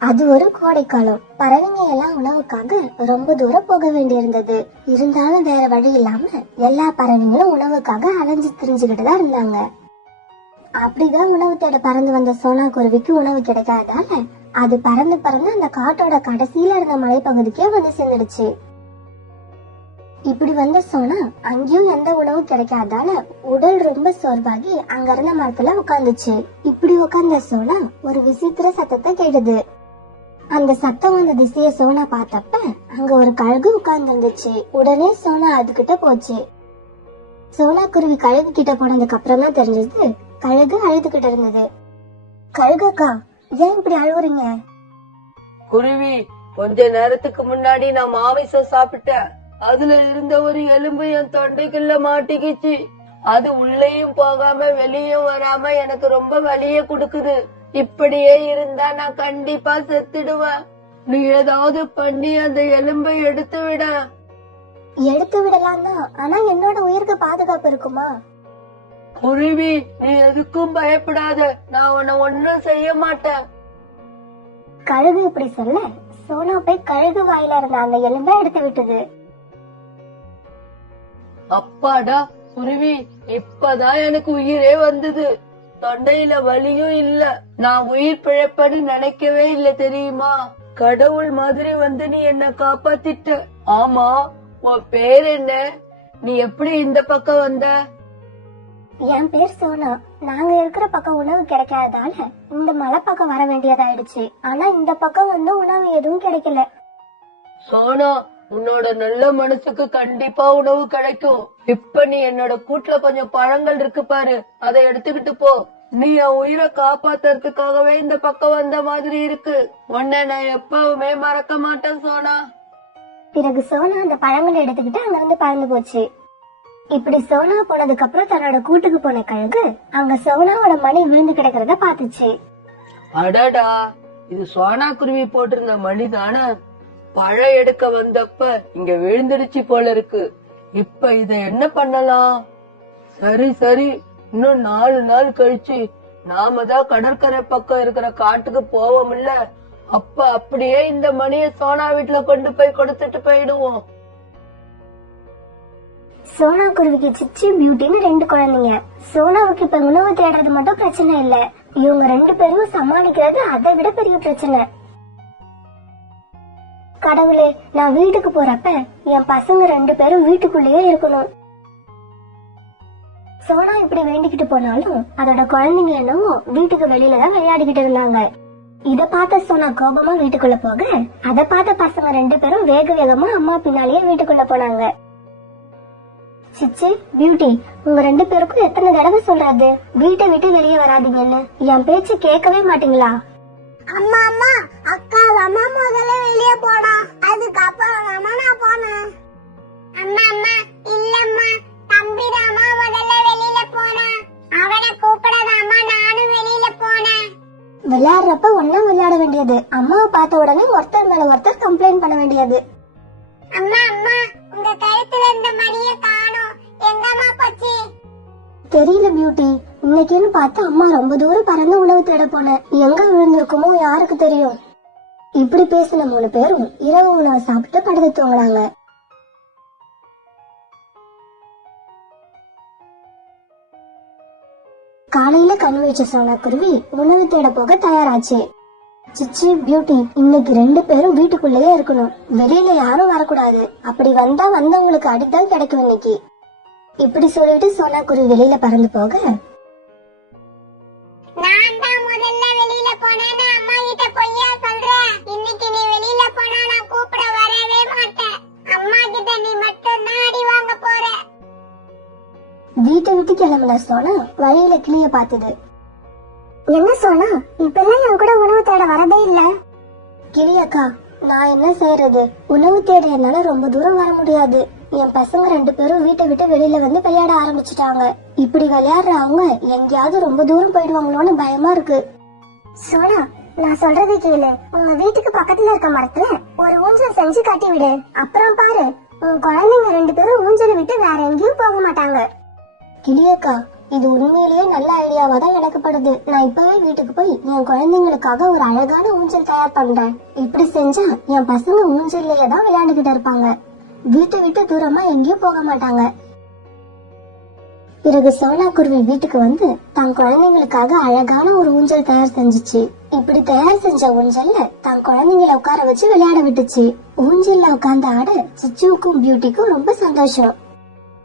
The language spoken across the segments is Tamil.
அது ஒரு கோடைக்காலம். பறவைங்க எல்லாம் உணவுக்காக ரொம்ப தூரம் போக வேண்டியிருந்தது. இருந்தாலும் வேற வழி இல்லாம எல்லா பறவைங்களும் உணவுக்காக அலைஞ்சு திரிஞ்சுக்கிட்டு தான் இருந்தாங்க. அப்படிதான் உணவு தேட பறந்து வந்த சோனா குருவிக்கு உணவு கிடைக்காததால அது பறந்து பறந்து அந்த காட்டோட கடைசியில இருந்த மலைப்பகுதிக்கே வந்து சேர்ந்துடுச்சு. இப்படி வந்த சோனா அங்கேயும் எந்த உணவு கிடைக்காதால உடல் ரொம்ப சோர்வாகி அங்க இருந்த மரத்துல உட்காந்துச்சு. இப்படி உட்கார்ந்த சோனா ஒரு விசித்திர சத்தத்தை கேட்டது. அந்த சத்தம் வந்த திசைய சோனா பார்த்தப்ப அங்க ஒரு கழுகு உட்கார்ந்து இருந்துச்சு. உடனே சோனா அதுகிட்ட போச்சு. சோனா குருவி கழுகு கிட்ட போனதுக்கு அப்புறம் தான் தெரிஞ்சது கழுகு அழுதுகிட்டு இருந்தது. கழுகக்கா, ஏன் இப்படி அழுவுறீங்க? குருவி, கொஞ்ச நேரத்துக்கு முன்னாடி நான் மாமிசம் சாப்பிட்டேன். அதுல இருந்த ஒரு எலும்பு என் தொண்டைக்குள்ள மாட்டிக்கிச்சு. அது உள்ளேயும் போகாம வெளியும் வராம எனக்கு ரொம்ப வலிய குடுக்குது. இப்படியே இருந்தா நான் கண்டிப்பா செத்துடுவேன். நீ ஏதாவது பண்ணி அந்த எலும்பை எடுத்து விட. எடுத்து விடலாம் தான், ஆனா என்னோட உயிருக்கு பாதுகாப்பு இருக்குமா? குருவி, நீ எதுக்கும் பயப்படாத. நான் உன்னை ஒன்னும் செய்ய மாட்டேன். கழுகு இப்படி சொல்ல சோனா போய் கழுகு வாயில இருந்த அந்த எலும்பை எடுத்து விட்டது. அப்பாடா குருவி, இப்பதான் எனக்கு உயிரே வந்தது. தொண்டையில வலியும் இல்ல. நான் உயிர் பிழைப்பன்னு நினைக்கவே இல்ல தெரியுமா? கடவுள் மாதிரி வந்து நீ என்ன காப்பாத்திட்ட. ஆமா, உன் பேர் என்ன? நீ எப்படி இந்த பக்கம் வந்த? என் பேர் சோனா. நாங்க இருக்கிற பக்கம் உணவு கிடைக்காததால இந்த மலை பக்கம் வர வேண்டியதாயிடுச்சு. ஆனா இந்த பக்கம் வந்து உணவு எதுவும் கிடைக்கல. சோனா, உன்னோட நல்ல மனசுக்கு கண்டிப்பா உணவு கிடைக்கும். இப்ப நீ என்னோட கூட்டுல கொஞ்சம் பழங்கள் இருக்கு பாரு, அதை எடுத்துக்கிட்டு போ. நீ என் உயிரை காப்பாத்துறதுக்காகவே இந்த பக்கம் வந்த மாதிரி இருக்கு. உன்னை நான் எப்பவுமே மறக்க மாட்டேன் சோனா. பிறகு சோனா அந்த பழங்களை எடுத்துக்கிட்டு அங்க இருந்து பறந்து போச்சு. இப்படி சோனா போனதுக்கு அப்புறம் தன்னோட கூட்டுக்கு போன கழுகு அங்க சோனாவோட மணி விழுந்து கிடக்கிறத பாத்துச்சு. அடடா, இது சோனா குருவி போட்டிருந்த மணி தானே. பழம் எடுக்க வந்தப்ப இங்க விழுந்துடுச்சு போல இருக்கு. இப்ப இத என்ன பண்ணலாம்? சரி சரி, இன்னும் 4 நாள் கழிச்சு நாம தான் கடற்கரை பக்கம் இருக்கிற காட்டுக்கு போவோம்ல. அப்ப அப்படியே இந்த மணிய சோனா வீட்டுல கொண்டு போய் கொடுத்துட்டு போயிடுவோம். சோனா குருவிக்கு சிச்சி பியூட்டின்னு 2 குழந்தைங்க. சோனாவுக்கு இப்ப உணவு தேடுறது மட்டும் பிரச்சனை இல்ல, இவங்க 2 பேரும் சமாளிக்கிறது அதை விட பெரிய பிரச்சனை. கடவுளே, நான் வீட்டுக்கு போறப்ப என் பசங்க 2 பேரும் வீட்டுக்குள்ளேயே இருக்கணும். சோனா இப்படி வேண்டிக்கிட்டு போனாலும் அதோட குழந்தைங்க என்னவோ வீட்டுக்கு வெளியில தான் விளையாடிக்கிட்டு இருந்தாங்க. இத பார்த்த சோனா கோபமா வீட்டுக்குள்ள போக அத பார்த்த பசங்க 2 பேரும் வேக வேகமா அம்மா பின்னாலேயே வீட்டுக்குள்ள போனாங்க. சிச்சி பியூட்டி, உங்க 2 பேருக்கும் எத்தனை தடவை சொல்றது வீட்டை விட்டு வெளியே வராதீங்கன்னு? என் பேச்சு கேட்கவே மாட்டீங்களா? அம்மா அம்மா, அக்கா அம்மா முதல்ல வெளியே போடா, அதுக்கப்புறம் அம்மா நான் போனேன். அம்மா அம்மா, இல்லம்மா, தம்பி தாமா முதல்ல வெளியில போனேன். அவனை கூப்பிடாதாமா நானும் வெளியில போனேன். விளையாடுறப்ப ஒன்னா விளையாட வேண்டியது, அம்மாவை பார்த்த உடனே ஒருத்தர் மேல ஒருத்தர் கம்ப்ளைண்ட் பண்ண வேண்டியது. அம்மா அம்மா, உங்க கழுத்துல இருந்த மணியை காணோம், எங்கம்மா போச்சு? தெரியல பியூட்டி, இன்னைக்குன்னு பார்த்து அம்மா ரொம்ப தூரம் பறந்து உணவு தேட போனேன். எங்க விழுந்திருக்குமோ யாருக்கு தெரியும். இப்படி பேசின 3 பேரும் இரவு உணவு சாப்பிட்டு படுத்து தூங்கினாங்க. காலையில கண் வச்ச சோனா குருவி உணவு தேட போக தயாராச்சு. சிச்சி பியூட்டி, இன்னைக்கு 2 பேரும் வீட்டுக்குள்ளேயே இருக்கணும், வெளியில யாரும் வரக்கூடாது. அப்படி வந்தா வந்தவங்களுக்கு அடிதான் கிடைக்கும் இன்னைக்கு. இப்படி சொல்லிட்டு சோனா குருவி வெளியில பறந்து போக, நான் தான் முதல்ல வெளியில போனேன்னு அம்மா கிட்ட பொய்யா சொல்றேன். இன்னைக்கு நீ வெளியில போனா நான் கூப்பிட வரவே மாட்டேன். அம்மா கிட்ட நீ மட்டும் தான் அடி வாங்க போற. வீட்டை விட்டு கிளம்புன சோனா வழியில கிளிய பார்த்தது. என்ன சோனா, இப்பெல்லாம் என் கூட உணவு தேட வரதே இல்ல? கிளியக்கா, நான் என்ன செய்யறது, உணவு தேட என்னால ரொம்ப தூரம் வர முடியாது. என் பசங்க 2 பேரும் வீட்டை விட்டு வெளியில வந்து விளையாட ஆரம்பிச்சுட்டாங்க. இப்படி விளையாடுற அவங்க எங்கேயாவது ரொம்ப தூரம் போயிடுவாங்களோன்னு பயமா இருக்கு. சோனா, நான் சொல்றதை கேளு. உங்க வீட்டுக்கு பக்கத்துல இருக்க மரத்துல ஒரு ஊஞ்சல் செஞ்சு கட்டி விடு. அப்புறம் பாரு, உன் குழந்தைங்க 2 பேரும் ஊஞ்சலை விட்டு வேற எங்கேயும் போக மாட்டாங்க. கிளியக்கா, இது உண்மையிலேயே நல்ல ஐடியாவா தான் எனக்கு படுது. நான் இப்பவே வீட்டுக்கு போய் என் குழந்தைங்களுக்காக ஒரு அழகான ஊஞ்சல் தயார் பண்றேன். இப்படி செஞ்சா என் பசங்க ஊஞ்சல்லையே தான் விளையாண்டுகிட்டு இருப்பாங்க. வீட்டை விட்டு தூரமா எங்கேயும் போக மாட்டாங்க. பிறகு சோனா குருவி வீட்டுக்கு வந்து தன் குழந்தைங்களுக்காக அழகான ஒரு ஊஞ்சல் தயார் செஞ்சுச்சு. இப்படி தயார் செஞ்ச ஊஞ்சல்ல தன் குழந்தைங்களை உட்கார வச்சு விளையாட விட்டுச்சு. ஊஞ்சல்ல உட்கார்ந்து ஆட சிச்சுவுக்கும் பியூட்டிக்கும் ரொம்ப சந்தோஷம்.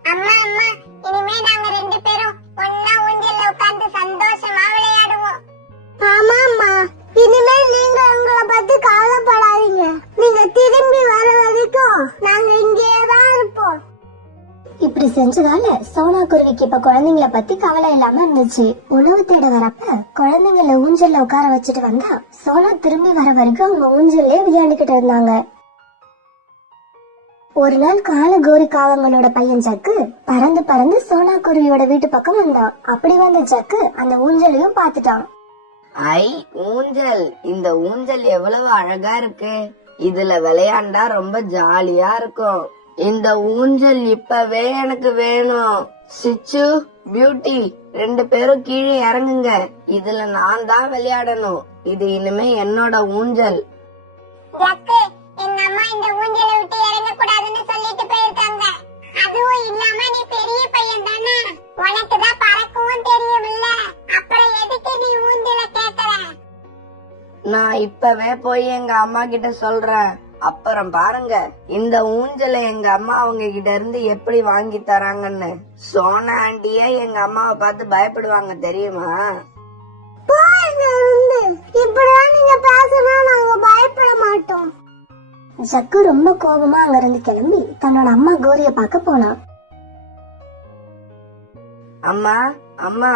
அம்மா அம்மா இனிமே நாங்க ரெண்டு பேரும் ஒண்ணா ஊஞ்சல்ல உட்கார்ந்து சந்தோஷமா விளையாடுவோம். ஆமா அம்மா, இனிமே நீங்க உங்களை பத்தி கவலைப்படாதீங்க. நீங்க திரும்பி வர வரைக்கும் நாங்க இங்கேயே தான் இருப்போம். இப்படி செஞ்சதால சோனா குருவிக்கு இப்ப குழந்தைங்கள பத்தி கவலை இல்லாம இருந்துச்சு. உணவு தேட வரப்ப குழந்தைங்கள ஊஞ்சல்ல உட்கார வச்சுட்டு வந்தா சோனா திரும்பி வர வரைக்கும் அவங்க ஊஞ்சல்லே விளையாண்டுகிட்டு இருந்தாங்க. ஒரு நாள் கால கோரிக்காவங்களோட பையன் ஜக்கு பறந்து பறந்து சோனா குருவியோட வீட்டு பக்கம் வந்தான். அப்படி வந்த ஜக்கு அந்த ஊஞ்சலையும் பாத்துட்டான். ஐ ஊஞ்சல், இந்த ஊஞ்சல் எவ்வளவு அழகா இருக்கு. இதுல விளையாண்டா ரொம்ப ஜாலியா இருக்கும். இந்த ஊஞ்சல் இப்பவே எனக்கு வேணும். சிச்சு, பியூட்டி ரெண்டு பேரும் கீழே இறங்குங்க. இதுல நான் தான் விளையாடணும். இது இனிமே என்னோட ஊஞ்சல். ஜக்கு, எங்க அம்மா இந்த ஊஞ்சலை விட்டு இறங்க கூடாதுன்னு சொல்லிட்டு போயிருக்காங்க. அதுவும் இல்லாம நீ பெரிய பையன் தானே, உனக்கு தான் பறக்கவும் தெரியும்ல. அப்புறம் எதுக்கு நீ ஊஞ்சலை கேக்குற? நான் இப்பவே போய் எங்க அம்மா கிட்ட சொல்றேன். அப்புறம் பாருங்க இந்த ஊஞ்சலை எங்க அம்மா அவங்க கிட்ட இருந்து எப்படி வாங்கி தராங்கன்னு. சோனா ஆண்டியா எங்க அம்மாவை பார்த்து பயப்படுவாங்க தெரியுமா? இப்படிதான் நீங்க பேசினா நாங்க பயப்பட மாட்டோம். ஜக்கு ரொம்ப கோபமா அங்க இருந்து கிளம்பி தன்னோட அம்மா கோரிய பார்க்க போனான். அம்மா அம்மா,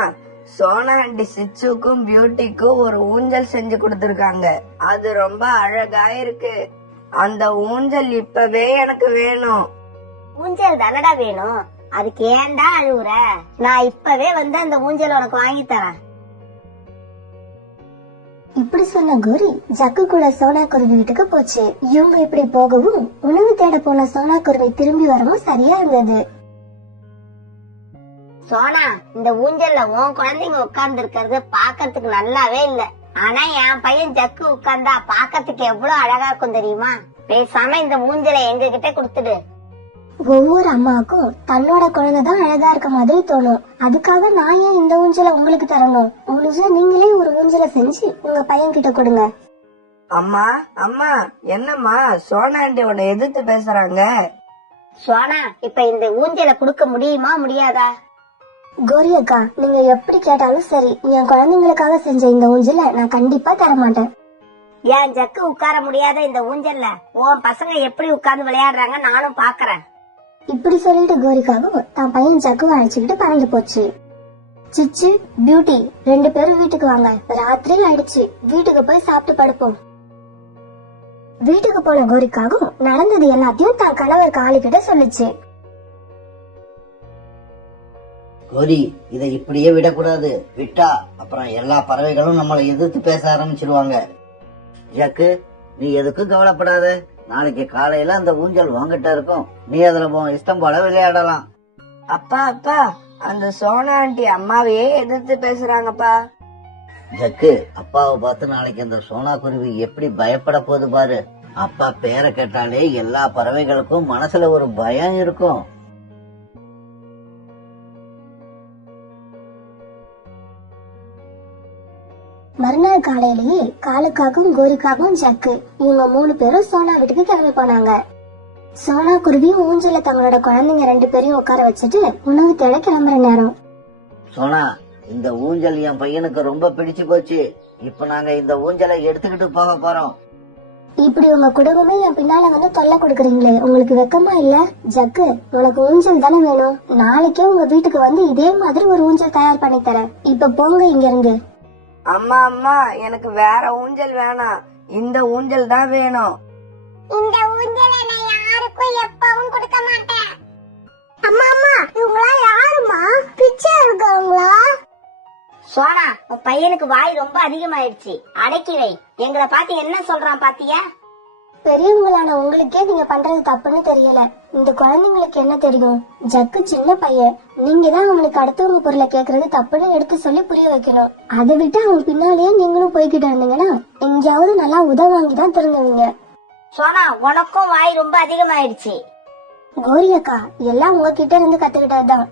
சோனா ஆண்டி சிச்சுக்கும் பியூட்டிக்கும் ஒரு ஊஞ்சல் செஞ்சு கொடுத்திருக்காங்க. அது ரொம்ப அழகா இருக்கு. அந்த ஊஞ்சல் இப்பவே எனக்கு வேணும். ஊஞ்சல் தானடா வேணும், அதுக்கு ஏன்டா அழுவுற? நான் இப்பவே வந்து அந்த ஊஞ்சல் உனக்கு வாங்கி தரேன். இப்படி சொன்ன கோரி ஜக்கு கூட சோனா குருவி வீட்டுக்கு போச்சு. இவங்க இப்படி போகவும் உணவு தேட போன சோனா குருவி திரும்பி வரவும் சரியா இருந்தது. சோனா, இந்த ஊஞ்சல்ல உன் குழந்தைங்க உட்கார்ந்து இருக்கிறது பாக்கிறதுக்கு நல்லாவே இல்ல. ஆனா என் பையன் ஜக்கு உட்கார்ந்தா பாக்கிறதுக்கு எவ்வளவு அழகா இருக்கும் தெரியுமா? பேசாம இந்த ஊஞ்சலை எங்க கிட்ட கொடுத்துடு. ஒவ்வொரு அம்மாவுக்கும் தன்னோட குழந்தைதான் அழகா இருக்க மாதிரி தோணும். அதுக்காக நான் ஏன் இந்த ஊஞ்சலை உங்களுக்கு தரணும்? முடிஞ்சா நீங்களே ஒரு ஊஞ்சலை செஞ்சு உங்க பையன் கிட்ட கொடுங்க. அம்மா அம்மா, என்னம்மா சோனா ஆண்டி உன்னை எதிர்த்து பேசுறாங்க? சோனா, இப்ப இந்த ஊஞ்சலை கொடுக்க முடியுமா முடியாதா? கோரி அக்கா, நீங்க எப்படி கேட்டாலும் சரி, என் குழந்தைங்களுக்காக செஞ்ச இந்த ஊஞ்சலை நான் கண்டிப்பா தர மாட்டேன். ஏன் ஜக்கு உட்கார முடியாத இந்த ஊஞ்சல்ல உன் பசங்க எப்படி உட்கார்ந்து விளையாடுறாங்க நானும் பாக்குறேன். இப்படி சொல்லிட்டு கோரிக்காகவும் தான் பையன் ஜக்குவை அழைச்சுக்கிட்டு பறந்து போச்சு. சிச்சு, பியூட்டி ரெண்டு பேரும் வீட்டுக்கு வாங்க. ராத்திரி ஆயிடுச்சு, வீட்டுக்கு போய் சாப்பிட்டு படுப்போம். வீட்டுக்கு போன கோரிக்காகவும் நடந்தது எல்லாத்தையும் தான் கணவர் காளிக்கிட்ட சொல்லுச்சு. கோரி, இதை இப்படியே விடக்கூடாது. விட்டா அப்புறம் எல்லா பறவைகளும் நம்மளை எதிர்த்து பேச ஆரம்பிச்சிருவாங்க. ஜக்கு, நீ எதுக்கும் கவலைப்படாத. நாளைக்கு காலையில அந்த ஊஞ்சல் வாங்கிட்ட இருக்கும். நீ அதுல இஷ்டம் போல விளையாடலாம். அப்பா அப்பா, அந்த சோனா ஆண்டி அம்மாவையே எதிர்த்து பேசுறாங்கப்பா. ஜக்கு, அப்பாவை பார்த்து நாளைக்கு அந்த சோனா குருவி எப்படி பயப்பட போகுது பாரு. அப்பா பேரை கேட்டாலே எல்லா பறவைகளுக்கும் மனசுல ஒரு பயம் இருக்கும். மறுநாள் காலையிலேயே காலுக்காகவும் கோரிக்காகவும் ஜக்கு இவங்க 3 பேரும் சோனா வீட்டுக்கு கிளம்பி போனாங்க. சோனா குருவியும் ஊஞ்சல தங்களோட குழந்தைங்க 2 பேரையும் உட்கார வச்சுட்டு உணவு தேட கிளம்புற நேரம். சோனா, இந்த ஊஞ்சல் என் பையனுக்கு ரொம்ப பிடிச்சு போச்சு. இப்ப நாங்க இந்த ஊஞ்சலை எடுத்துக்கிட்டு போக போறோம். இப்படி உங்க குடும்பமே என் பின்னால வந்து தொல்லை கொடுக்குறீங்களே, உங்களுக்கு வெக்கமா இல்ல? ஜக்கு, உனக்கு ஊஞ்சல் தானே வேணும். நாளைக்கே உங்க வீட்டுக்கு வந்து இதே மாதிரி ஒரு ஊஞ்சல் தயார் பண்ணி தரேன். இப்ப போங்க இங்க இருந்து. அம்மா அம்மா, எனக்கு வேற ஊஞ்சல் வேணாம், இந்த ஊஞ்சல் தான் வேணும். இந்த ஊஞ்சலை நான் யாருக்கும் எப்பவும் கொடுக்க மாட்டேன். அம்மா அம்மா, இவங்களா யாருமா? பிச்சை இருக்கவங்களா? சோனா, உன் பையனுக்கு வாய் ரொம்ப அதிகமாயிடுச்சு, அடக்கி வை. எங்களை பார்த்து என்ன சொல்றான் பாத்தியா? பெரியவங்களான உங்களுக்கே நீங்க பண்றது தப்புன்னு தெரியல. இந்த குழந்தைங்களுக்கு என்ன தெரியும்? ஜக்கு சின்ன பையன், நீங்க தான் அவனுக்கு அடுத்தவங்க பொருளை கேக்குறது தப்புன்னு எடுத்து சொல்லி புரிய வைக்கணும். அதை விட்டு அவன் பின்னாலேயே நீங்களும் போய்கிட்டு இருந்தீங்கன்னா எங்கேயாவது நல்லா உதவாங்கி தான் திருந்துவீங்க. சோனா, உனக்கும் வாய் ரொம்ப அதிகமாயிடுச்சு. கோரி அக்கா, எல்லாம் உங்ககிட்ட இருந்து கத்துக்கிட்டதுதான்.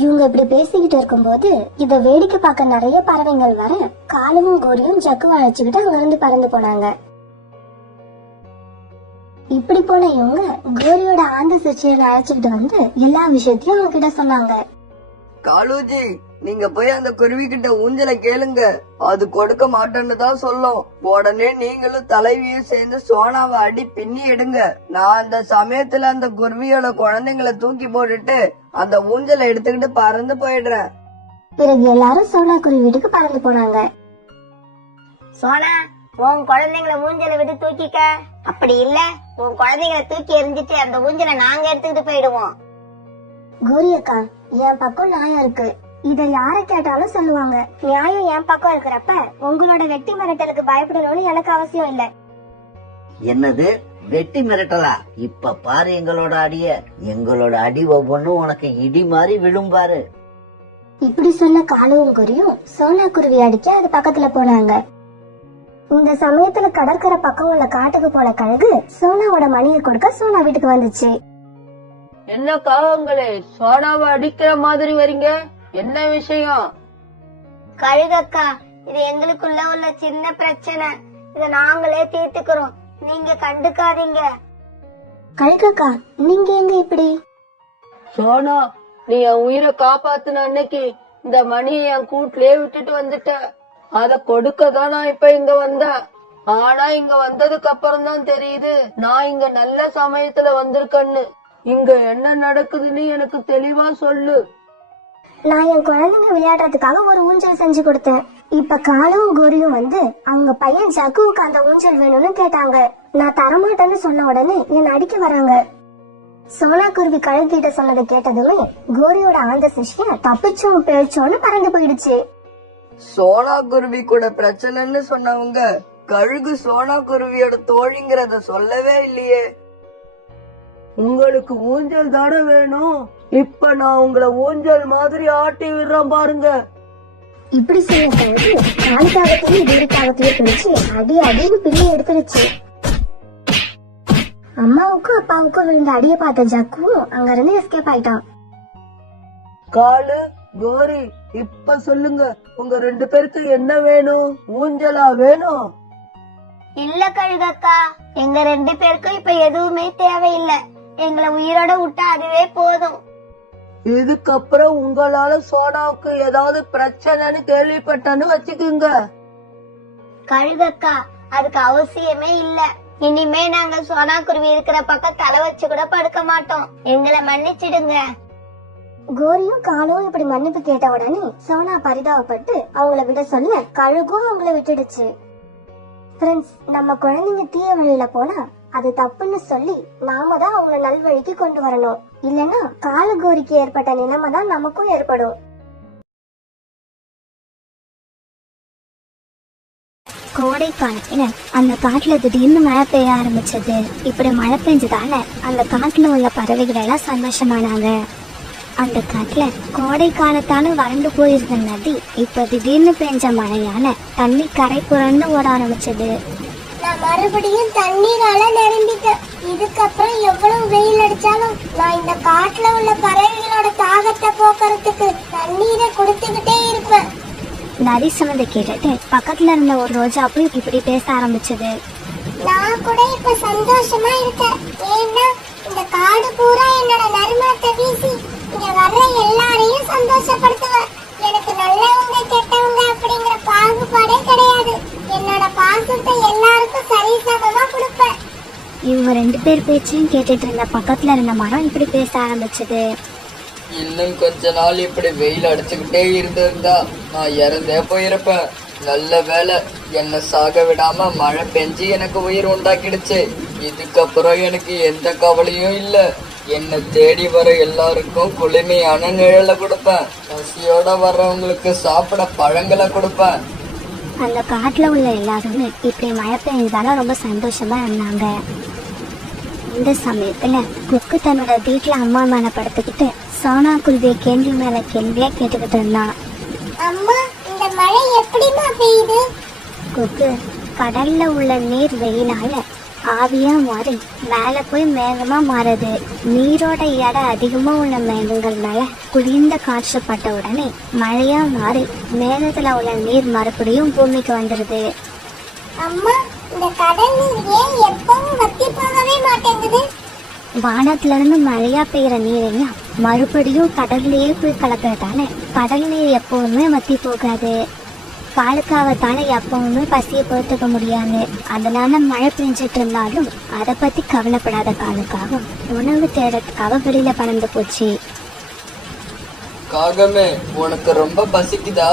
இவங்க இப்படி பேசிக்கிட்டு இருக்கும்போது இத வேடிக்கை பார்க்க நிறைய பறவைகள் வர காலுவும் கோரியும் ஜக்குவை அழைச்சுக்கிட்டு அங்க இருந்து பறந்து போனாங்க. இப்படி போன இவங்க கோரியோட ஆந்த சிறுச்சியனை அழைச்சுக்கிட்டு வந்து எல்லா விஷயத்தையும் அவங்க கிட்ட சொன்னாங்க. காலுஜி, நீங்க போய் அந்த குருவி கிட்ட ஊஞ்சலை கேளுங்க. அது கொடுக்க மாட்டேன்னு தான் சொல்லும். உடனே நீங்களும் தலைவியும் சேர்ந்து சோனாவை அடி பின்னி எடுங்க. நான் அந்த சமயத்துல அந்த குருவியோட குழந்தைங்களை தூக்கி போட்டுட்டு அந்த ஊஞ்சலை எடுத்துக்கிட்டு பறந்து போயிடுறேன். பிறகு எல்லாரும் சோனா குருவி வீட்டுக்கு பறந்து போனாங்க. சோனா, உன் குழந்தைங்களை ஊஞ்சலை விட்டு தூக்கிக்க. அப்படி இல்ல, உன் குழந்தைங்களை தூக்கி எறிஞ்சிட்டு அந்த ஊஞ்சலை நாங்க எடுத்துக்கிட்டு போயிடுவோம். கோரி அக்கா, என் பக்கம் நியாயம் இருக்கு. இத யார கேட்டாலும் சொல்லுவாங்க. நியாயம் என் பக்கம் இருக்கிறப்ப உங்களோட வெட்டி மிரட்டலுக்கு பயப்படணும்னு எனக்கு அவசியம் இல்ல. என்னது வெட்டி மிரட்டலா? இப்ப பாரு எங்களோட அடிய. எங்களோட அடி ஒவ்வொன்னும் உனக்கு இடி மாதிரி விழும் பாரு. இப்படி சொன்ன காலுவும் குருவியும் சோனா குருவி அடிக்க அது பக்கத்துல போனாங்க. இந்த சமயத்துல கடற்கரை பக்கம் உள்ள காட்டுக்கு போன கழுகு சோனாவோட மணியை கொடுக்க சோனா வீட்டுக்கு வந்துச்சு. என்ன காவங்களே, சோனாவை அடிக்கிற மாதிரி வரீங்க? என்ன விஷயம்? கழுகக்கா, இது எங்களுக்குள்ள உள்ள சின்ன பிரச்சனை. இத நாங்களே தீர்த்துக்கிறோம், நீங்க கண்டுக்காதீங்க. கழுகக்கா, நீங்க எங்க இப்படி? சோனா, நீ என் உயிரை காப்பாத்துன அன்னைக்கு இந்த மணியை என் கூட்டிலே விட்டுட்டு வந்துட்ட. அத கொடுக்கதான் நான் இப்ப இங்க வந்தேன். ஆனா இங்க வந்ததுக்கு அப்புறம் தான் தெரியுது நான் இங்க நல்ல சமயத்துல வந்திருக்கேன்னு. இங்க என்ன நடக்குதுன்னு எனக்கு தெளிவா சொல்லு. நான் என் குழந்தைங்க விளையாடுறதுக்காக ஒரு ஊஞ்சல் செஞ்சு கொடுத்தேன். இப்ப காலும் கோரியும் வந்து அவங்க பையன் ஜக்குவுக்கு அந்த ஊஞ்சல் வேணும்னு கேட்டாங்க. நான் தரமாட்டேன்னு சொன்ன உடனே என்ன அடிக்க வராங்க. சோனா குருவி கழுகிட்ட சொன்னதை கேட்டதுமே கோரியோட ஆந்த சிஷ்யம் தப்பிச்சோம் பேச்சோன்னு பறந்து போயிடுச்சு. சோனா குருவி கூட பிரச்சனைன்னு சொன்னவங்க கழுகு சோனா குருவியோட தோழிங்கிறத சொல்லவே இல்லையே. உங்களுக்கு ஊஞ்சல் தானே வேணும்? இப்ப நான் உங்களை ஊஞ்சல் மாதிரி ஆட்டி விடுறேன் பாருங்க. இப்படி செய்ய கழுகு காலுக்காகத்தையும் கோரிக்காகத்தையும் பிடிச்சு அடி அடின்னு பிள்ளை எடுத்துருச்சு. அம்மாவுக்கும் அப்பாவுக்கும் விழுந்த அடிய பார்த்த ஜக்குவும் அங்க இருந்து எஸ்கேப் ஆயிட்டான். காலு, கோரி, இப்ப சொல்லுங்க, உங்க 2 பேருக்கு என்ன வேணும்? ஊஞ்சலா வேணும்? இல்ல கழுகக்கா, எங்க 2 பேருக்கும் இப்ப எதுவுமே தேவையில்லை. எங்களை உயிரோட விட்டா அதுவே போதும். இதுக்கப்புறம் உங்களால சோனாவுக்கு ஏதாவது பிரச்சனைன்னு கேள்விப்பட்டேன்னு வச்சுக்குங்க. கழுகக்கா, அதுக்கு அவசியமே இல்ல. இனிமே நாங்க சோனா குருவி இருக்கிற பக்கம் தலை வச்சு கூட படுக்க மாட்டோம். எங்களை மன்னிச்சிடுங்க. கோரியும் காலும் இப்படி மன்னிப்பு கேட்ட உடனே சோனா பரிதாபப்பட்டு அவங்கள விட சொல்ல கழுகும் அவங்கள விட்டுடுச்சு. ஃப்ரெண்ட்ஸ், நம்ம குழந்தைங்க தீய வழியில போனா அது தப்புன்னு சொல்லி நாம தான் அவங்கள நல்வழிக்கு கொண்டு வரணும். இல்லன்னா காலு கோரிக்கு ஏற்பட்ட நிலைமை தான் நமக்கும் ஏற்படும். கோடை காலத்துல அந்த காட்டுல திடீர்னு மழை பெய்ய ஆரம்பிச்சது. இப்படி மழை பெஞ்சதால அந்த காட்டுல உள்ள பறவைகள் எல்லாம் சந்தோஷமானாங்க. அந்த காட்டுல கோடை காலத்தால வறண்டு போயிருந்த நதி இப்ப திடீர்னு பெஞ்ச மழையால தண்ணி கரை புரண்டு ஓட ஆரம்பிச்சது. நான் மறுபடியும் தண்ணீரால நிரம்பிட்டேன். இதுக்கப்புறம் எவ்வளவு வெயில் அடிச்சாலும் நான் இந்த காட்டுல உள்ள பறவைகளோட தாகத்தை போக்குறதுக்கு தண்ணீரை கொடுத்துக்கிட்டே இருப்பேன். நதி சொன்னதை கேட்டுட்டு பக்கத்துல இருந்த ஒரு ரோஜா பூ இப்படி பேச ஆரம்பிச்சது. நான் கூட இப்ப சந்தோஷமா இருக்கேன். ஏன்னா இந்த காடு பூரா என்னோட நறுமணத்தை வீசி இங்க வர்ற எல்லாரையும் சந்தோஷப்படுத்துவேன். எனக்கு நல்லவங்க கெட்டவங்க அப்படிங்கிற பாகுபாடே கிடையாது. என்னோட பாசத்தை எல்லாருக்கும் சரிசமமா கொடுப்பேன். இவங்க 2 பேர் பேச்சையும் கேட்டுட்டு இருந்த பக்கத்துல இருந்த மரம் இப்படி பேச ஆரம்பிச்சது. இன்னும் கொஞ்ச நாள் இப்படி வெயில் அடிச்சுக்கிட்டே இருந்திருந்தா நான் இறந்தே போயிருப்பேன். நல்ல வேலை என்ன சாக விடாம மழை பெஞ்சு எனக்கு உயிர் உண்டாக்கிடுச்சு. இதுக்கப்புறம் எனக்கு எந்த கவலையும் இல்ல. என்னை தேடி வர எல்லாருக்கும் குளுமையான நிழலை கொடுப்பேன். பசியோட வர்றவங்களுக்கு சாப்பிட பழங்களை கொடுப்பேன். அந்த காட்டுல உள்ள எல்லாருமே இப்படி மழை பெய்ஞ்சதால ரொம்ப சந்தோஷமா இருந்தாங்க. இந்த சமயத்துல குக்கு தன்னோட வீட்டுல அம்மா மேல படுத்துக்கிட்டு சோனா குருவியை கேள்வி மேல கேள்வியா கேட்டுக்கிட்டு இருந்தான். அம்மா, இந்த மழை எப்படிமா பெய்யுது? குக்கு, கடல்ல உள்ள நீர் வெயினால ஆவியா மாறி மேல போய் மேகமா மாறுது. நீரோட எடை அதிகமா உள்ள மேகங்கள் மேல குளிர்ந்த காற்று பட்ட உடனே மழையா மாறி மேகத்துல உள்ள நீர் மறுபடியும் பூமிக்கு வந்துருது. அம்மா, இந்த கடல் நீர் ஏன் எப்பவும் வத்தி போகவே மாட்டேங்குது? வானத்துல இருந்து மழையா பெய்யற நீரெல்லாம் மறுபடியும் கடல்லையே போய் கலக்கிறதால கடல் நீர் எப்பவுமே வத்தி போகாது. காலுக்காகத்தானே எப்பவுமே பசியை பொறுத்துக்க முடியாது. அதனால மழை பெஞ்சிட்டு இருந்தாலும் அதை பத்தி கவலைப்படாத காலுக்காக உணவு தேடுறதுக்காக வெளியில பறந்து போச்சு. காகமே, உனக்கு ரொம்ப பசிக்குதா?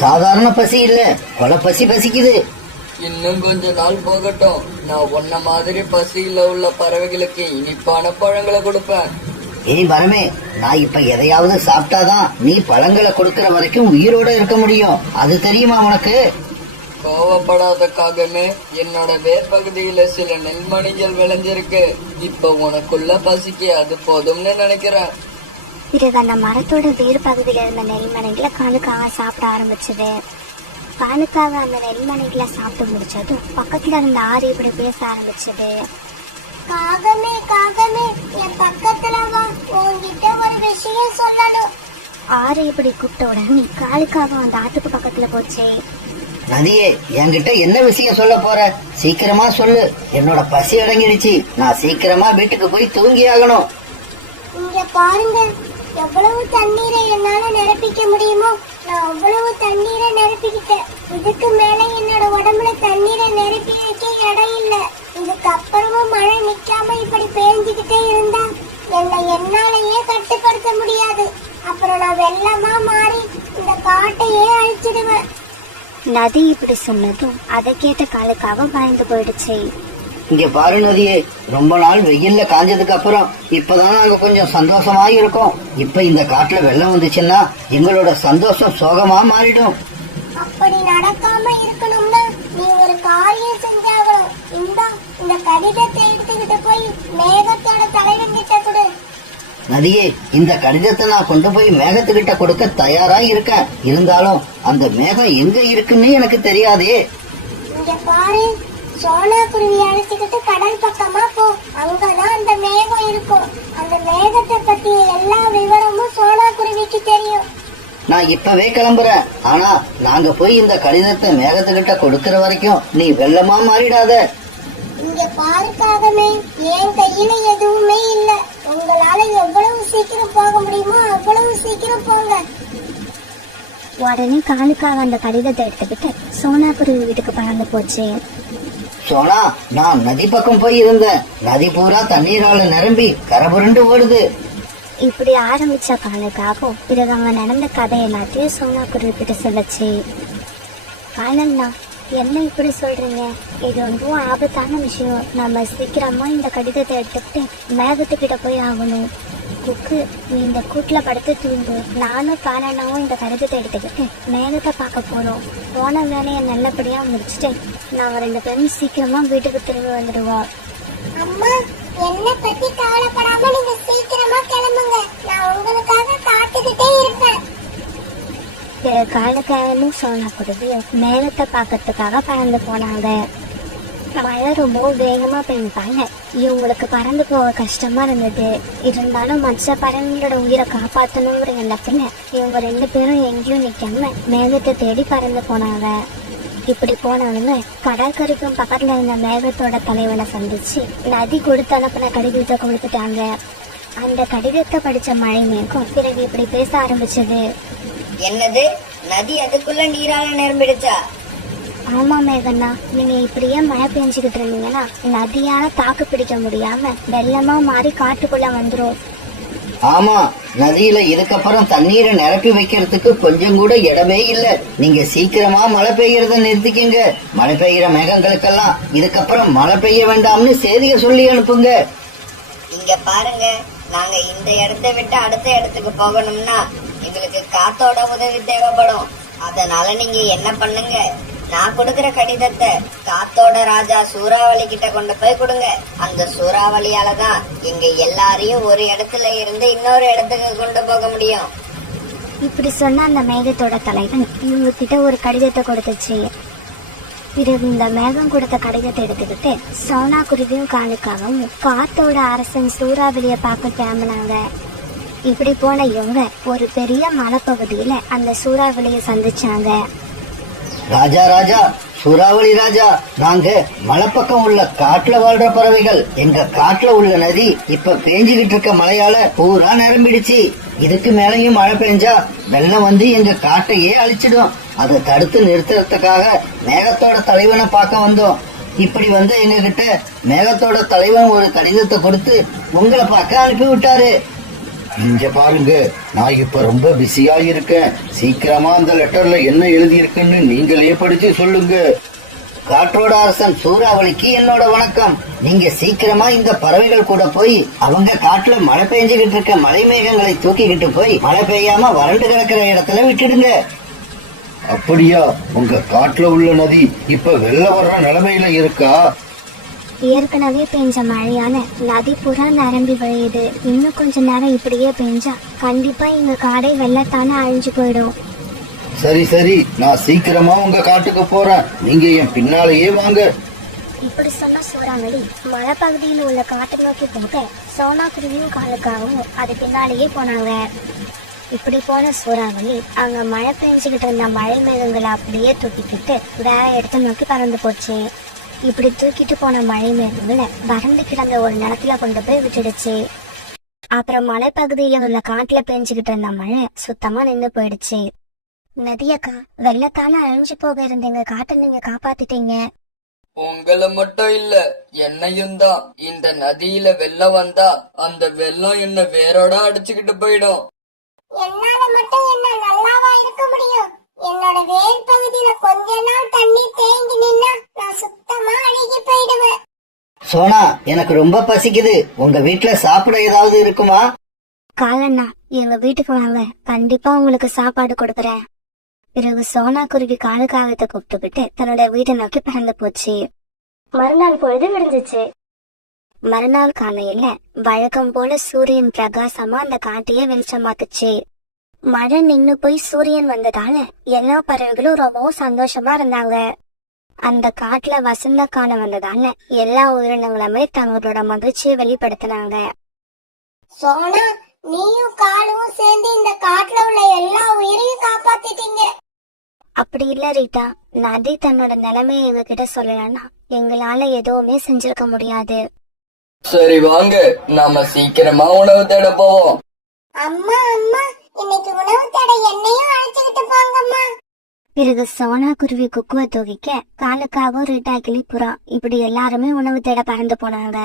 சாதாரண பசி இல்ல, கொலை பசி பசிக்குது. இன்னும் கொஞ்ச நாள் போகட்டும். நான் உன்ன மாதிரி பசியில உள்ள பறவைகளுக்கு இனிப்பான பழங்களை கொடுப்பேன். ஏய் மரமே, நான் இப்ப எதையாவது சாப்பிட்டாதான் நீ பழங்களை கொடுக்கற வரைக்கும் உயிரோட இருக்க முடியும். அது தெரியுமா உனக்கு? கோவப்படாத காகமே, என்னோட வேர் பகுதியில சில நெல்மணிகள் விளைஞ்சிருக்கு. இப்ப உனக்குள்ள பசிக்கு அது போதும்னு நினைக்கிறேன். பிறகு அந்த மரத்தோட வேறு பகுதியில இருந்த நெல்மணிகளை காலுக்காக சாப்பிட ஆரம்பிச்சது. காலுக்காக அந்த நெல்மணிகளை சாப்பிட்டு முடிச்சதும் பக்கத்துல இருந்த ஆறு இப்படி பேச ஆரம்பிச்சது. காகமே, காகமே, என் பக்கத்துல வா, உன்கிட்ட ஒரு விஷயம் சொல்லணும். ஆறு இப்படி கூப்பிட்ட உடனே காலுக்காக அந்த ஆத்துக்கு பக்கத்துல போச்சு. நதியே, என்கிட்ட என்ன விஷயம் சொல்ல போற? சீக்கிரமா சொல்லு. என்னோட பசி அடங்கிடுச்சு. நான் சீக்கிரமா வீட்டுக்கு போய் தூங்கி ஆகணும். இங்க பாருங்க, எவ்வளவு தண்ணீரை என்னால நிரப்பிக்க முடியுமோ நான் அவ்வளவு தண்ணீரை நிரப்பிக்கிட்டேன். இதுக்கு மேல என்னோட உடம்புல தண்ணீரை நிரப்பி வைக்க இடம் இல்ல. இதுக்கு அப்புறமும் மழை நிக்காம இப்படி பேஞ்சுக்கிட்டே இருந்தா என்னை என்னாலேயே கட்டுப்படுத்த முடியாது. அப்புறம் நான் வெள்ளமா மாறி இந்த காட்டையே அழிச்சிடுவேன். நதி இப்படி சொன்னதும் அதை கேட்ட காலுக்காக பயந்து போயிடுச்சு. இங்க பாரு நதியே, ரொம்ப நாள் வெயில்ல காஞ்சதுக்கு அப்புறம் இப்பதான் நாங்க கொஞ்சம் சந்தோஷமா இருக்கோம். இப்ப இந்த காட்டுல வெள்ளம் வந்துச்சுன்னா எங்களோட சந்தோஷம் சோகமா மாறிடும். அப்படி நடக்காம இருக்கணும்னா நீ ஒரு காரியம் செஞ்சாகணும். இந்த கடிதத்தை எடுத்துக்கிட்டு போய் மேகத்தோட தலைவன் கிட்ட கொடு. நதியே, இந்த கடிதத்தை நான் கொண்டு போய் மேகத்துக்கிட்ட கொடுக்க தயாரா இருக்கேன். இருந்தாலும் அந்த மேகம் எங்க இருக்குன்னு எனக்கு தெரியாதே. இங்க பாரு, சோனா குருவி அழைச்சுக்கிட்டு கடல் பக்கமா போ. அங்கதான் அந்த மேகம் இருக்கும். அந்த மேகத்தை பத்திய எல்லா விவரமும் சோனா குருவிக்கு தெரியும். நான் இப்பவே கிளம்புறேன். ஆனா நாங்க போய் இந்த கடிதத்தை மேகத்துக்கிட்ட கொடுக்கற வரைக்கும் நீ வெள்ளமா மாறிடாத. இங்க பாருக்காகமே, என் கையில எதுவுமே இல்ல. உங்களால எவ்வளவு சீக்கிரம் போக முடியுமோ அவ்வளவு சீக்கிரம் போங்க. உடனே காலுக்காக அந்த கடிதத்தை எடுத்துக்கிட்டு சோனா குருவி வீட்டுக்கு பறந்து போச்சு. சோனா, நான் நதி பக்கம் போய் இருந்தேன். நதி பூரா தண்ணீரால நிரம்பி கரபுரண்டு ஓடுது. இப்படி ஆரம்பிச்ச காலுக்காகவும் பிறகு அவங்க நடந்த கதை எல்லாத்தையும் சோனா குருவி கிட்ட சொல்லுச்சு. காலண்ணா, என்ன இப்படி சொல்றீங்க? இது ரொம்ப ஆபத்தான விஷயம். நம்ம சீக்கிரமா இந்த கடிதத்தை எடுத்துக்கிட்டு மேகத்துக்கிட்ட போய் ஆகணும். குக்கு, நீ இந்த கூட்டுல படுத்து தூங்கு. நானும் காலண்ணாவும் இந்த கடிதத்தை எடுத்துக்கிட்டு மேகத்தை பார்க்க போறோம். போன வேலையை நல்லபடியா முடிச்சுட்டு நாங்க 2 பேரும் சீக்கிரமா வீட்டுக்கு திரும்பி வந்துடுவோம். அம்மா, என்ன பத்தி கவலைப்படாம நீங்க சீக்கிரமா கிளம்புங்க. நான் உங்களுக்காக காத்துக்கிட்டே இருப்பேன். பிறகு காலுக்காகவும் சோனா குருவியும் மேகத்தை பார்க்கறதுக்காக பறந்து போனாங்க. மழை ரொம்ப வேகமா பெய்ஞ்சாங்க. இவங்களுக்கு பறந்து போக கஷ்டமா இருந்தது. இருந்தாலும் மற்ற பறவைங்களோட உயிரை காப்பாற்றணுங்கிற எண்ணத்துல இவங்க 2 பேரும் எங்கேயும் நிக்காம மேகத்தை தேடி பறந்து போனாங்க. இப்படி போனவங்க கடற்கரைக்கும் பக்கத்துல இருந்த மேகத்தோட தலைவனை சந்திச்சு நதி கொடுத்து அனுப்பின கடிதத்தை கொடுத்துட்டாங்க. அந்த கடிதத்தை படிச்ச மழை மேகம் பிறகு இப்படி பேச ஆரம்பிச்சது. என்னது, நதி அதுக்குள்ள நீரால நிரம்பிடுச்சா? ஆமா மேகண்ணா, நீங்க இப்படியே மழை பெஞ்சுக்கிட்டு இருந்தீங்கன்னா நதியால தாக்கு பிடிக்க முடியாம வெள்ளமா மாறி காட்டுக்குள்ள வந்துரும். ஆமா, நதியில இதுக்கப்புறம் தண்ணீரை நிரப்பி வைக்கிறதுக்கு கொஞ்சம் கூட இடமே இல்ல. நீங்க சீக்கிரமா மழை பெய்யறத நிறுத்திக்கங்க. மழை பெய்யற மேகங்களுக்கெல்லாம் இதுக்கப்புறம் மழை பெய்ய வேண்டாம்னு செய்தியை சொல்லி அனுப்புங்க. இங்க பாருங்க, நாங்க இந்த இடத்தை விட்டு அடுத்த இடத்துக்கு போகணும்னா எங்களுக்கு காத்தோட உதவி தேவைப்படும். அதனால நீங்க என்ன பண்ணுங்க, நான் கொடுக்கிற கடிதத்தை காத்தோட ராஜா சூறாவளி கிட்ட கொண்டு போய் கொடுங்க. அந்த சூறாவளியாலதான் இங்க எல்லாரையும் ஒரு இடத்துல இருந்து இன்னொரு இடத்துக்கு கொண்டு போக முடியும். இப்படி சொன்ன அந்த மேகத்தோட தலைவன் இவங்க கிட்ட ஒரு கடிதத்தை கொடுத்துச்சு. பிறகு இந்த மேகம் கொடுத்த கடிதத்தை எடுத்துக்கிட்டு சோனா குருவியும் காலுக்காகவும் காத்தோட அரசன் சூறாவளிய பார்க்க கிளம்பினாங்க. இப்படி போன இவங்க ஒரு பெரிய மலைப்பகுதியில அந்த சூறாவளிய சந்திச்சாங்க. ராஜா ராஜா, சூறாவளி ராஜா, நாங்க மலைப்பக்கம் உள்ள காட்டுல வாழ்ற பறவைகள். எங்க காட்டுல உள்ள நதி இப்ப பேஞ்சுகிட்டு இருக்க மழையால பூரா நிரம்பிடுச்சு. இதுக்கு மேலையும் மழை பெஞ்சா வெள்ளம் வந்து எங்க காட்டையே அழிச்சிடும். அதை தடுத்து நிறுத்துறதுக்காக மேகத்தோட தலைவனை பார்க்க வந்தோம். இப்படி வந்த எங்க கிட்ட மேகத்தோட தலைவன் ஒரு கடிதத்தை கொடுத்து உங்களை பார்க்க அனுப்பி விட்டாரு. இங்க பாருங்க, நான் இப்ப ரொம்ப பிஸியா இருக்கேன். சீக்கிரமா அந்த லெட்டர்ல என்ன எழுதி இருக்குன்னு நீங்களே படிச்சு சொல்லுங்க. காற்றோட அரசன் சூறாவளிக்கு என்னோட வணக்கம். நீங்க சீக்கிரமா இந்த பறவைகள் கூட போய் அவங்க காட்டுல மழை பெஞ்சுகிட்டு இருக்க மழை மேகங்களை தூக்கிக்கிட்டு போய் மழை பெய்யாம வறண்டு கிடக்கிற இடத்துல விட்டுடுங்க. அப்படியா? உங்க காட்டுல உள்ள நதி இப்ப வெள்ள வர்ற நிலைமையில இருக்கா? ஏற்கனவே பெஞ்ச மழையான நதி புறா நிரம்பி வழியுது. இன்னும் கொஞ்ச நேரம் இப்படியே பெஞ்சா கண்டிப்பா எங்க காடை வெள்ளத்தான அழிஞ்சு போயிடும். சரி சரி, நான் சீக்கிரமா உங்க காட்டுக்கு போறேன். நீங்க என் பின்னாலேயே வாங்க. இப்படி சொன்ன சூறாவளி மலைப்பகுதியில் உள்ள காட்டை நோக்கி போக சோனா குருவியும் காலுக்காகவும் அது பின்னாலேயே போனாங்க. இப்படி போன சூறாவளி அங்க மழை பெஞ்சுக்கிட்டு இருந்த மழை மேகங்களை அப்படியே தூக்கிக்கிட்டு வேற இடத்த நோக்கி பறந்து போச்சு. இப்படி தூக்கிட்டு போன மழை மேகங்களை வறண்டு கிடந்த ஒரு நிலத்துல கொண்டு போய் விட்டுடுச்சு. அப்புறம் மலைப்பகுதியில உள்ள காட்டுல பெஞ்சுக்கிட்டு இருந்த மழை சுத்தமா நின்னு போயிடுச்சு. நதியக்கா, வெள்ளத்தால அழிஞ்சு போக இருந்த எங்க காட்டை நீங்க காப்பாத்திட்டீங்க. உங்களை மட்டும் இல்ல, என்னையும் தான். இந்த நதியில வெள்ளம் வந்தா அந்த வெள்ளம் என்ன வேரோட அடிச்சுக்கிட்டு போயிடும். என்னால மட்டும் என்ன நல்லாவா இருக்க முடியும்? என்னோட வேர் பகுதியில கொஞ்ச நாள் தண்ணி தேங்கி நின்னா நான் சுத்தமா அழுகி போயிடுவேன். சோனா, எனக்கு ரொம்ப பசிக்குது. உங்க வீட்டுல சாப்பிட ஏதாவது இருக்குமா? காலண்ணா, எங்க வீட்டுக்கு வாங்க, கண்டிப்பா உங்களுக்கு சாப்பாடு கொடுக்கறேன். பிறகு சோனா குருவி காலுக்காகத்தை கூப்பிட்டுக்கிட்டு தன்னோட வீட்டை நோக்கி பறந்து போச்சு. மறுநாள் பொழுது விடிஞ்சிச்சு. மறுநாள் காலையில வழக்கம் போல சூரியன் பிரகாசமா அந்த காட்டையே வெளிச்சமாக்குச்சு. மழை நின்னு போய் சூரியன் வந்ததால எல்லா பறவைகளும் ரொம்பவும் சந்தோஷமா இருந்தாங்க. அந்த காட்டுல வசந்த காலம் வந்ததால எல்லா உயிரினங்களுமே தங்களோட மகிழ்ச்சியை வெளிப்படுத்தினாங்க. சோனா, நீயும் காலும் சேர்ந்து இந்த காட்டுல உள்ள எல்லா உயிரையும் காப்பாத்திட்டீங்க. அப்படி இல்ல ரீட்டா, நதி தன்னோட நிலைமையை எங்ககிட்ட சொல்லலன்னா எங்களால எதுவுமே செஞ்சிருக்க முடியாது. சரி வாங்க, நாம சீக்கிரமா உணவு தேட போவோம். அம்மா அம்மா, இன்னைக்கு உணவு தேட என்னையும் அழைச்சுக்கிட்டு போங்கம்மா. பிறகு சோனா குருவி குக்குவை தூக்கிக்க காலுக்காகவும் ரீட்டா கிளி புறா இப்படி எல்லாருமே உணவு தேட பறந்து போனாங்க.